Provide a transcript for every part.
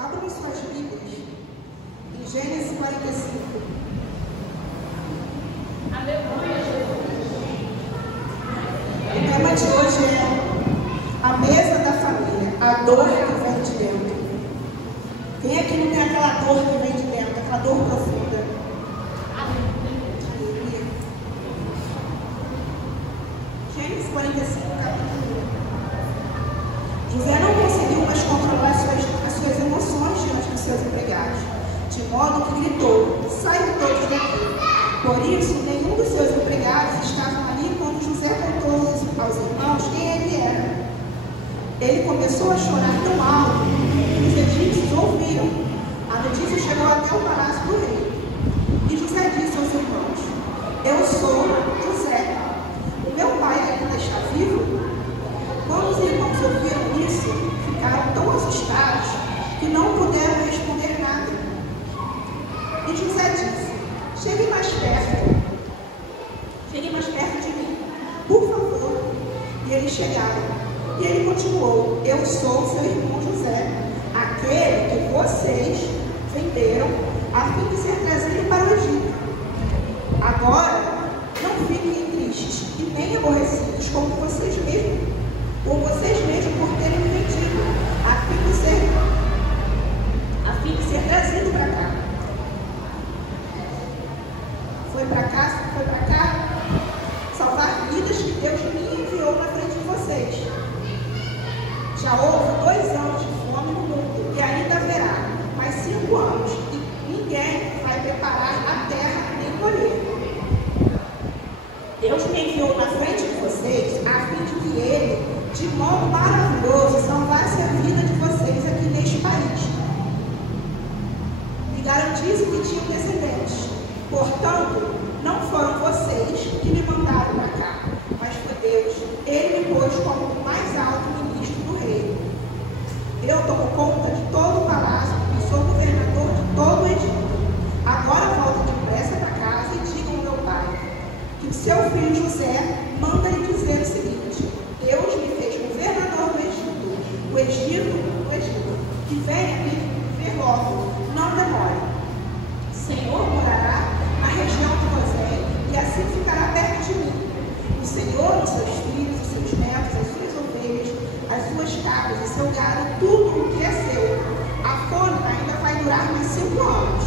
Abram suas Bíblias em Gênesis 45. Aleluia, Jesus. O tema de hoje é a mesa da família, a dor que vem de dentro. Quem aqui não tem aquela dor que vem de dentro, aquela dor profunda? Aleluia. Gênesis 45, capítulo 1. José não conseguiu mais controlar as suas emoções diante dos seus empregados, de modo que gritou: saiam todos daqui. Por isso, nenhum dos seus empregados estavam ali quando José contou aos irmãos quem ele era. Ele começou a chorar tão alto que os egípcios ouviram. A notícia chegou até o palácio do rei. E José disse aos irmãos: eu sou José. O meu pai ainda está vivo? Quando os irmãos ouviram isso, ficaram tão assustados que não puderam responder nada. E José disse: cheguem mais perto de mim, por favor. E eles chegaram. E ele continuou: eu sou seu irmão José, aquele que vocês venderam a fim de ser trazido para o Egito. Agora, não fiquem tristes e nem aborrecidos como vocês mesmos, por terem me vendido, a fim de ser trazido para cá. Foi para cá salvar vidas que Deus me enviou na frente de vocês. Já houve 2 anos de fome no mundo e ainda haverá mais 5 anos, e ninguém vai preparar a terra nem colher. Deus me enviou na frente de vocês a fim de que Ele, de modo maravilhoso, salvasse a vida de vocês aqui neste país. Me garantisse que tinham descendentes. Portanto, não foram vocês que me mandaram para cá, mas foi Deus. Ele me pôs como o mais alto ministro do rei. Eu tomo conta de todo o palácio e sou governador de todo o Egito. Agora voltem depressa para casa e digam ao meu pai que o seu filho José manda lhe dizer o seguinte: Deus me fez governador do Egito, que venha me ver logo, não demore. O Senhor morará na região de Gozém e assim ficará perto de mim. O Senhor, os seus filhos, os seus netos, as suas ovelhas, as suas cabras, o seu gado, tudo o que é seu. A fome ainda vai durar mais 5 anos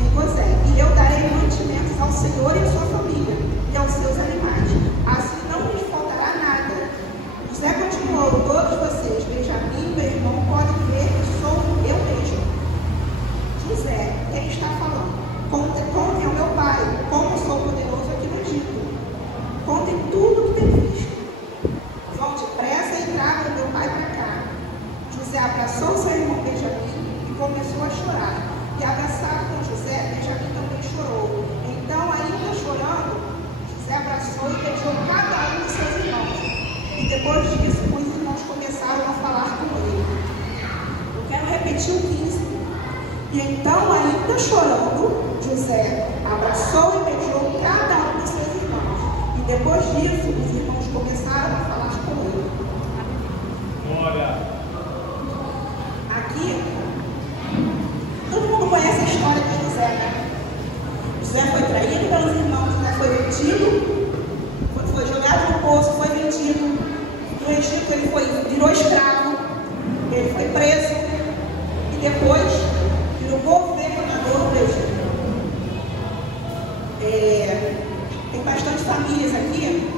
em Gozém, e eu darei mantimentos ao Senhor e à sua família e aos seus animais. Assim não lhes faltará nada. José continuou: todos vocês, Benjamim, meu irmão, podem ver que sou eu mesmo. José, quem está falando? Contem ao meu pai como sou poderoso aqui no Egito. Contem tudo o que tem visto. Vão depressa e tragam meu pai para cá. José abraçou seu irmão Benjamim e começou a chorar. E abraçado com José, Benjamim também chorou. Então, ainda chorando, José abraçou e beijou cada um de seus irmãos. E depois disso, os irmãos começaram a falar com ele. Eu quero repetir o 15. E então, ainda chorando, José abraçou e beijou cada um de seus irmãos. E depois disso, os irmãos começaram a falar com ele. Glória! Aqui, todo mundo conhece a história de José, né? José foi traído pelos irmãos, José foi vendido, foi jogado no poço, foi vendido. No Egito ele virou escravo, ele foi preso e depois virou governador do Egito. Tem bastante famílias aqui.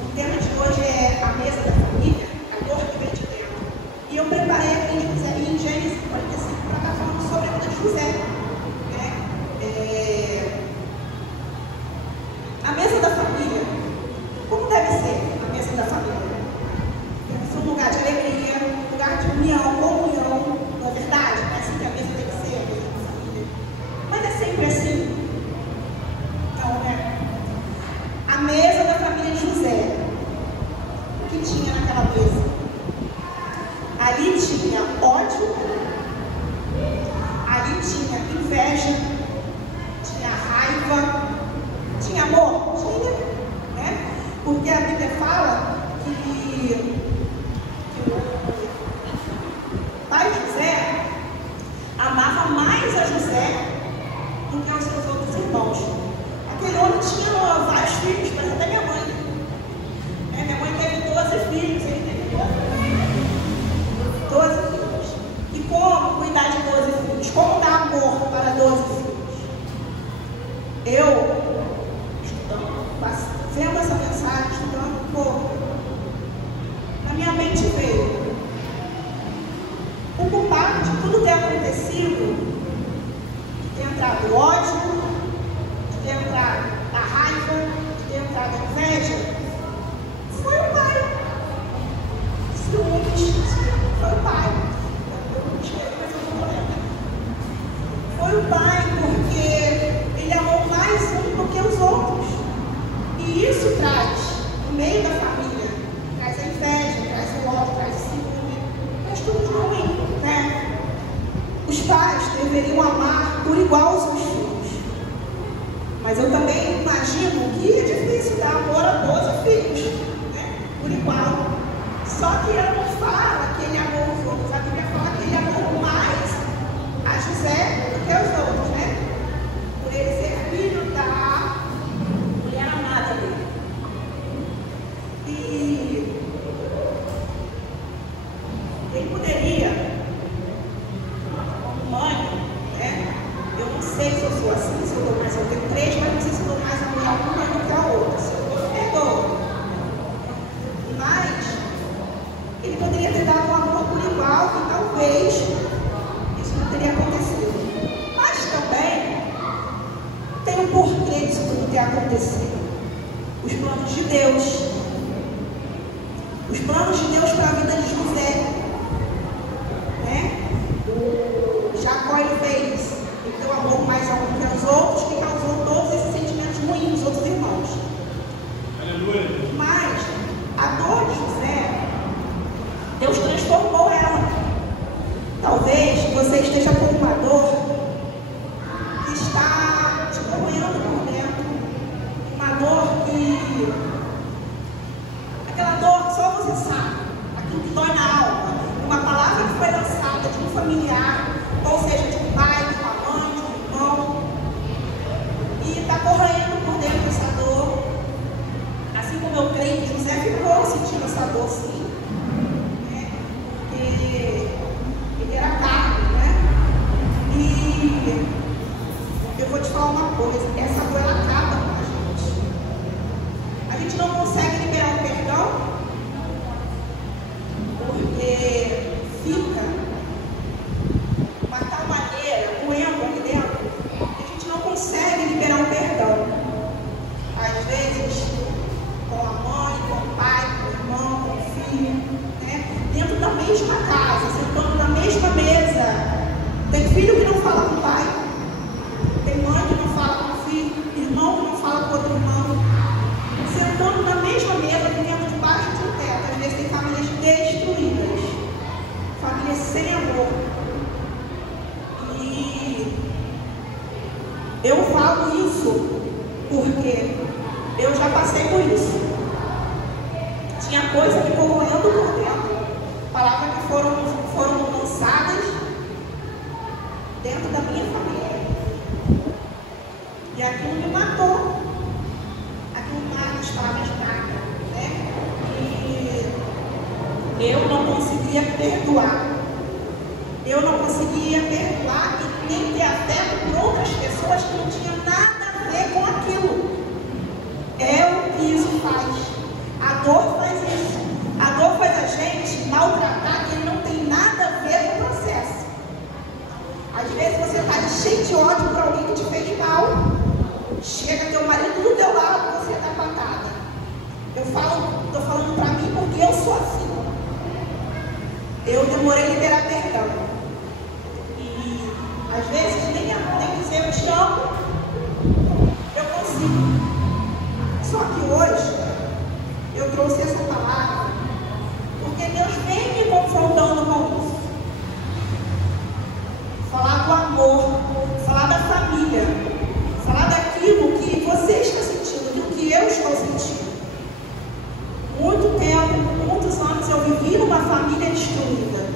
O tema de hoje é a mesa da família, a dor que vem de dentro. E eu preparei aqui em Gênesis 45 para estar falando sobre a vida de José. A mesa da família, como deve ser a mesa da família? Deve ser um lugar de alegria, um lugar de união, comunhão, não é verdade? É assim que a mesa deve ser, a mesa da família. Mas é sempre assim? Não, né? A mesa da família de José, o que tinha naquela mesa? Ali tinha ódio, ali tinha inveja, tinha raiva, tinha amor, tinha, né? Porque a Bíblia fala que o pai José amor para 12 filhos. Eu, vendo essa mensagem, estudando um pouco, na minha mente veio o culpado de tudo ter acontecido, de ter entrado ódio, de ter entrado a raiva, de ter entrado a inveja, foi o pai. Ciúmes, foi o pai. Foi o pai, porque ele amou mais um do que os outros. E isso traz, no meio da família, traz a inveja, traz o ódio, traz o ciúme, traz tudo de ruim, né? Os pais deveriam amar por igual os seus filhos. Mas eu também imagino que é difícil dar amor a 12 filhos, né? Por igual. Só que ela não fala que ele amou os outros, a Bíblia fala que ele amou mais a José do que os outros, né? Por ele ser filho da mulher amada dele. E ele poderia, como mãe, né? Eu não sei se eu sou assim, se eu dou mais, eu tenho 3, mas não sei se eu dou mais amor a uma do que a outra. Se eu dou, eu perdoo. Mas ele poderia ter dado um amor por igual, e talvez isso não teria acontecido. Mas também tem um porquê disso tudo ter acontecido. Os planos de Deus. Os planos de Deus para a vida de José. Né? Jacó ele fez. Ele deu amor mais a um que aos outros, que causou todos esses sentimentos ruins dos outros irmãos. Aleluia. Mas a dor de José, Deus transformou ela. Talvez você esteja com uma dor que está te corroendo por dentro. Uma dor que... aquela dor que só você sabe. Aquilo que dói na alma. Uma palavra que foi lançada de um familiar, ou seja, de um pai, de uma mãe, de um irmão. E está corroendo por dentro essa dor. Assim como eu creio que José ficou sentindo essa dor, sim. Ele era carne, né? E eu vou te falar uma coisa, essa dor ela acaba com a gente. A gente não consegue liberar o perdão porque fica uma tal maneira doendo aqui dentro que a gente não consegue liberar o perdão. Às vezes com a mãe, com o pai, com o irmão, com o filho, né? Dentro da mesma casa, sentando na mesma mesa. Tem filho que não fala com o pai, tem mãe que não fala com o filho, irmão que não fala com outro irmão. Sentando na mesma mesa, vivendo debaixo de um teto. Às vezes tem famílias destruídas, famílias sem amor. E eu falo isso porque eu já passei por isso. Tinha coisa me corroendo por dentro. Palavras que foram lançadas dentro da minha família. E aquilo me matou. Aquilo mata, as palavras matam, né? E eu não conseguia perdoar. Eu não conseguia perdoar e nem ter afeto por outras pessoas que não tinham nada a ver com aquilo. É o que isso faz. A dor faz isso. A dor faz a gente maltratar quem não tem nada a ver com o processo. Às vezes você está cheio de ódio por alguém que te fez mal. Chega teu marido do teu lado, você dá patada. Estou falando para mim porque eu sou assim. Eu demorei a liberar perdão. E às vezes nem dizer eu te amo, eu consigo. Só que hoje eu trouxe essa palavra porque Deus vem me confrontando com isso. Falar do amor, falar da família, falar daquilo que você está sentindo, do que eu estou sentindo. Muito tempo, muitos anos eu vivi numa família destruída.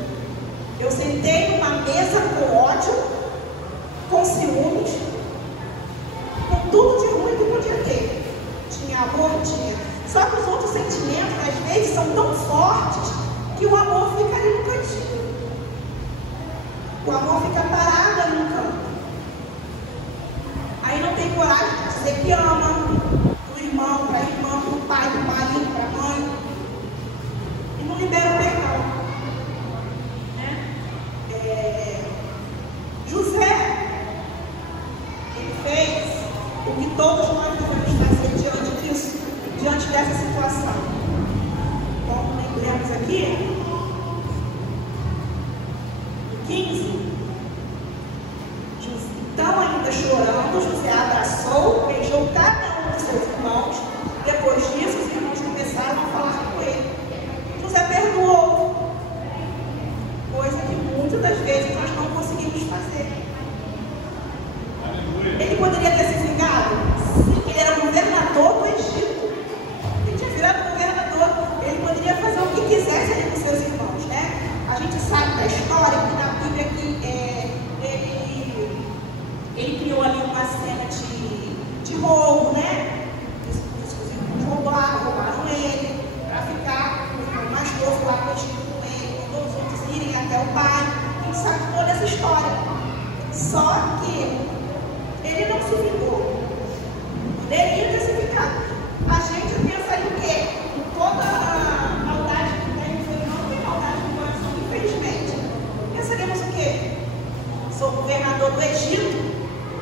Eu sentei numa mesa com ódio, com ciúmes, com tudo de ruim que podia ter. Tinha amor, tinha. Só que os outros sentimentos, às vezes, são tão fortes que o amor fica ali no cantinho. O amor fica parado ali no canto. todos nós devemos fazer diante disso, diante dessa situação. Como lembramos aqui, 15. Então, ainda chorando, José abraçou, beijou cada um dos seus irmãos. Depois disso, os irmãos começaram a falar com ele. José perdoou, coisa que muitas das vezes nós não conseguimos fazer. Ele poderia ter se vingado? Sim, ele era governador do Egito. Ele tinha virado governador. Ele poderia fazer o que quisesse ali com seus irmãos, né? A gente sabe da história que na Bíblia que ele criou ali uma cena de roubo, né? Os irmãos roubaram ele para ficar com o irmão mais novo lá contigo com ele, quando os outros irem até o pai. A gente sabe toda essa história. Só que ele não se vingou. Poderia ter se vingado. A gente pensaria o quê? Toda a maldade que tem, ele não tem maldade no coração, infelizmente. Pensaríamos o quê? Sou governador do Egito,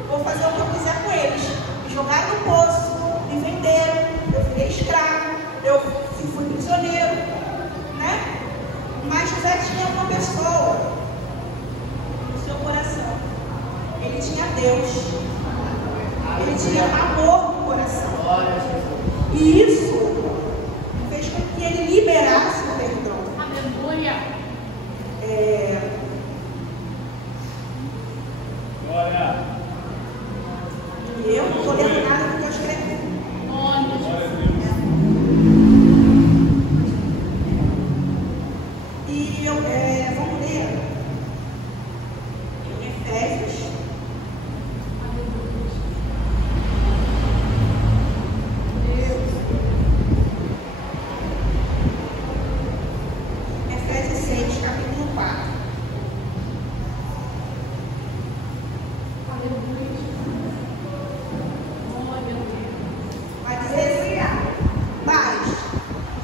vou fazer o que eu quiser com eles. Me jogaram no poço, me venderam, eu virei escravo, eu fui prisioneiro, né? Mas José tinha uma pessoa no seu coração. Ele tinha Deus. Ele tinha amor no coração. E isso fez com que ele liberasse o perdão. Aleluia. Glória. E eu não estou lendo nada do que eu escrevi. Glória a Deus. E vamos ler em Efésios. Efésios 6, capítulo 4. Vai dizer assim: pais,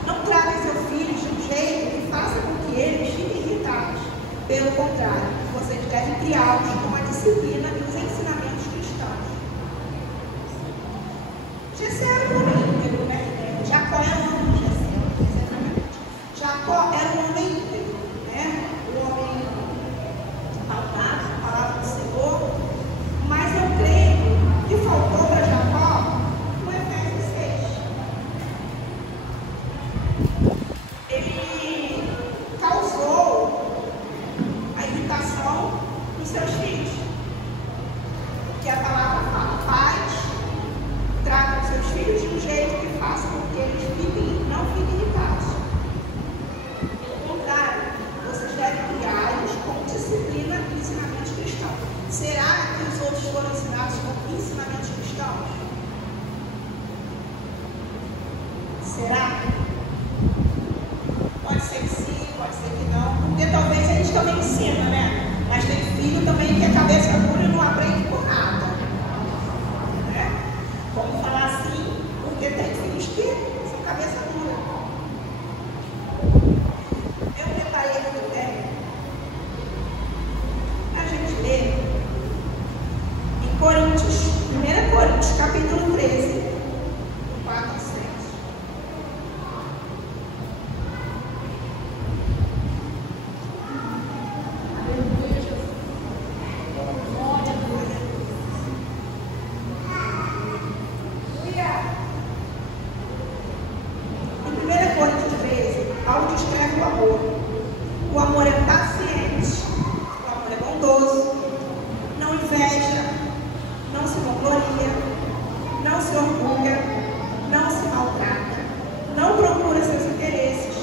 não tratem seus filhos de um jeito que faça com que eles fiquem irritados. Pelo contrário, vocês devem criá-los com a disciplina e os ensinamentos cristãos. Jessé era um homem íntegro, né? Jacó era um homem de Jessé, exatamente. Jacó era um homem íntegro, né? Um homem pautado na palavra do Senhor. Mas eu creio que faltou para Jacó o Efésios 6. Ele causou a irritação nos seus filhos. Que a palavra fala: pais, tratam seus filhos de um jeito que faça com que eles não fiquem irritados. Pelo contrário, vocês devem criá-los com disciplina e ensinamentos cristãos. Será que os outros foram ensinados com ensinamentos cristãos? Será? Pode ser que sim, pode ser que não. Porque talvez eles também ensinam, né? Mas tem filho também que a cabeça dura e não aprende por nada. Né? Vamos falar assim, porque tem filhos que são cabeça dura. Eu preparei aqui o tempo para a gente ler em Coríntios, 1 Coríntios, capítulo 13, 4 a 7. Em 1 Coríntios 13, Paulo descreve o amor. O amor é paciente, o amor é bondoso, não inveja, não se vangloria, não se orgulha, não se maltrata, não procura seus interesses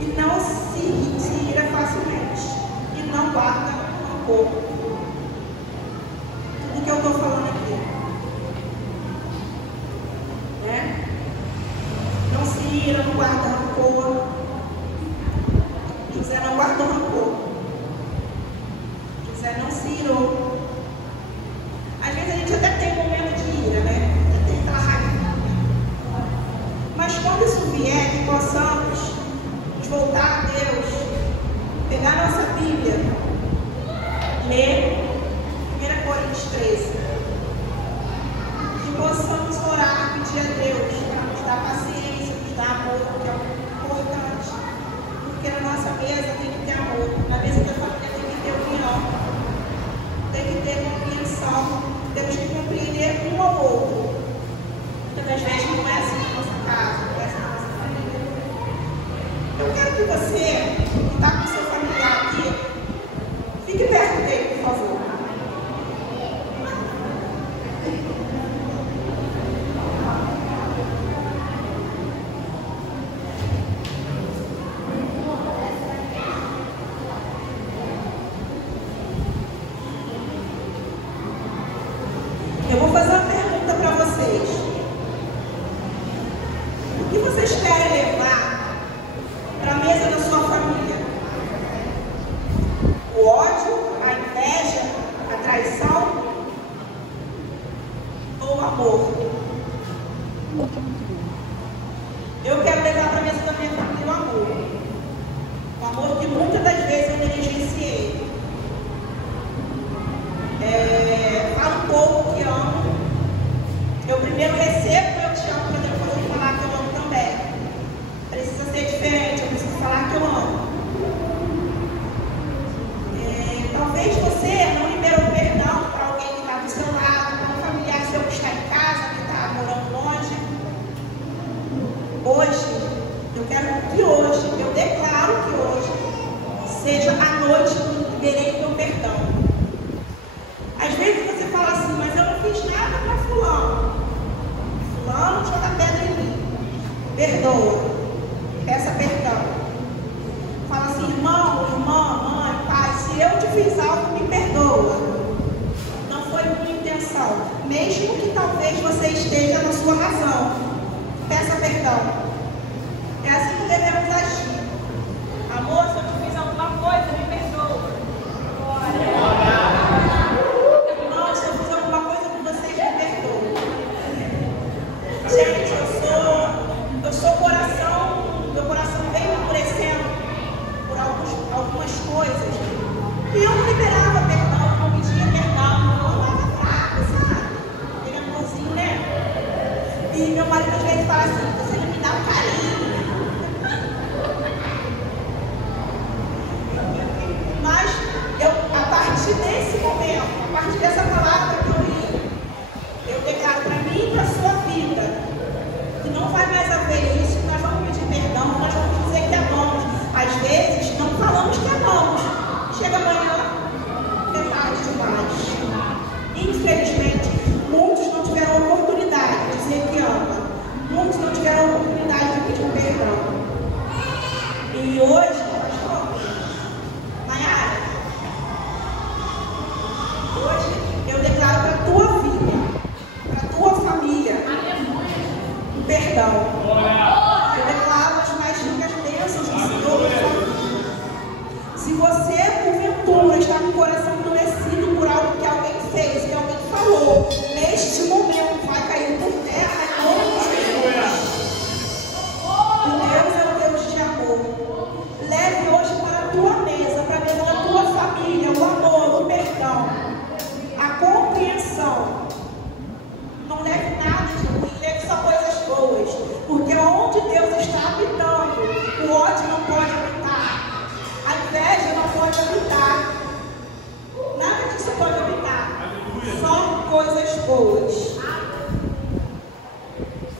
e não se ira facilmente e não guarda rancor. Tudo que eu estou falando aqui, né? Não se ira, não guarda rancor. José não guardou rancor. José não se irou. Às vezes a gente até tem um momento de ira, né? Até tem aquela raiva. Mas quando isso vier, que possamos nos voltar a Deus, pegar a nossa Bíblia, ler 1 Coríntios 13. Eu vou fazer uma pergunta para vocês. O que vocês querem levar para a mesa da sua família? O ódio, a inveja, a traição ou o amor? Eu quero levar para a mesa da minha família o amor. O amor que muitas das vezes eu negligenciei. Falo um pouco que amo. Eu primeiro recebo eu te amo para depois eu falar que eu amo também. Precisa ser diferente, eu preciso falar que eu amo. Talvez você não liberou perdão para alguém que está do seu lado, para um familiar seu que está em casa, que está morando longe. Hoje, eu quero que hoje, eu declaro que hoje seja a noite que eu liberei meu perdão. Às vezes você fala assim, mas eu não fiz nada para fulano. Fulano joga pedra em mim. Perdoa. Peça perdão. Fala assim, irmão, irmã, mãe, pai, se eu te fiz algo, me perdoa. Não foi minha intenção. Mesmo que talvez você esteja na sua razão. Peça perdão. É assim que devemos agir. Amor, se eu te fiz alguma coisa, me perdoa. Irmão, se eu fiz alguma coisa com vocês, me perdoa. Gente, eu sou coração, meu coração vem endurecendo por algumas coisas. E eu não liberava perdão, eu não pedia perdão, eu andava fraco, sabe? Aquele amorzinho, né? E meu marido às vezes fala assim, você não me dá um carinho. Mas a partir desse momento, a partir dessa palavra que eu li, eu declaro para mim e para a sua vida que não vai mais haver isso, que nós vamos pedir perdão, nós vamos dizer que amamos. Às vezes não falamos que amamos. Chega amanhã, é tarde demais. Infelizmente, muitos não tiveram oportunidade de dizer que ama. Muitos não tiveram oportunidade de pedir perdão. E hoje, Maiara, hoje eu declaro para a tua vida, para a tua família, um perdão. Eu declaro as mais ricas bênçãos do Senhor na sua vida. Se você, porventura, está com o coração endurecido por algo que alguém fez, que alguém falou,